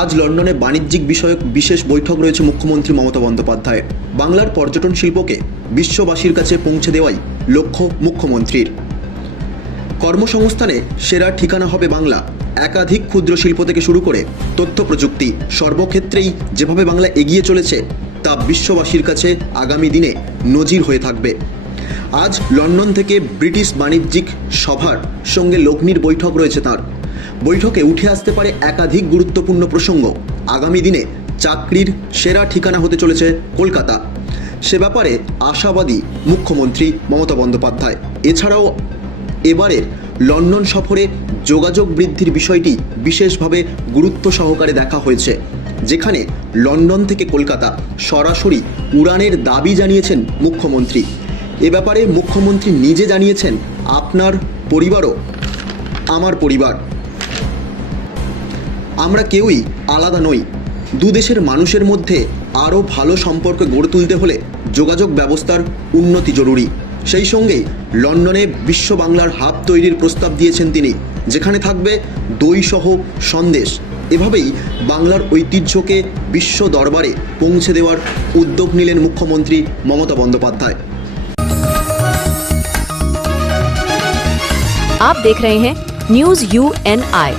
আজ লন্ডনে বাণিজ্যিক বিষয়ক বিশেষ বৈঠক রয়েছে মুখ্যমন্ত্রী মমতা বন্দ্যোপাধ্যায় বাংলার পর্যটন শিল্পকে বিশ্ববাসীর কাছে পৌঁছে দেওয়াই লক্ষ্য মুখ্যমন্ত্রীর। কর্মসংস্থানে সেরা ঠিকানা হবে বাংলা। একাধিক ক্ষুদ্র শিল্প থেকে শুরু করে তথ্য প্রযুক্তি সর্বক্ষেত্রেই যেভাবে বাংলা এগিয়ে চলেছে, তা বিশ্ববাসীর কাছে আগামী দিনে নজির হয়ে থাকবে। আজ লন্ডন থেকে ব্রিটিশ বাণিজ্যিক সভার সঙ্গে লগ্নির বৈঠক রয়েছে তার। বৈঠকে উঠে আসতে পারে একাধিক গুরুত্বপূর্ণ প্রসঙ্গ। আগামী দিনে চাকরির সেরা ঠিকানা হতে চলেছে কলকাতা। সে ব্যাপারে আশাবাদী মুখ্যমন্ত্রী মমতা বন্দ্যোপাধ্যায়। এছাড়াও এবারের লন্ডন সফরে যোগাযোগ বৃদ্ধির বিষয়টি বিশেষভাবে গুরুত্ব সহকারে দেখা হয়েছে, যেখানে লন্ডন থেকে কলকাতা সরাসরি উড়ানের দাবি জানিয়েছেন মুখ্যমন্ত্রী। এ ব্যাপারে মুখ্যমন্ত্রী নিজে জানিয়েছেন, আপনার পরিবারও আমার পরিবার। আমরা কেউই আলাদা নই দু দেশের মানুষের মধ্যে আরও ভালো সম্পর্ক গড়ে তুলতে হলে যোগাযোগ ব্যবস্থার উন্নতি জরুরি সেই সঙ্গে লন্ডনে বিশ্ব বাংলার হাব তৈরির প্রস্তাব দিয়েছেন তিনি যেখানে থাকবে দইসহ সন্দেশ এভাবেই বাংলার ঐতিহ্যকে বিশ্ব দরবারে পৌঁছে দেওয়ার উদ্যোগ নিলেন মুখ্যমন্ত্রী মমতা বন্দ্যোপাধ্যায় आप देख रहे हैं न्यूज यू एन आई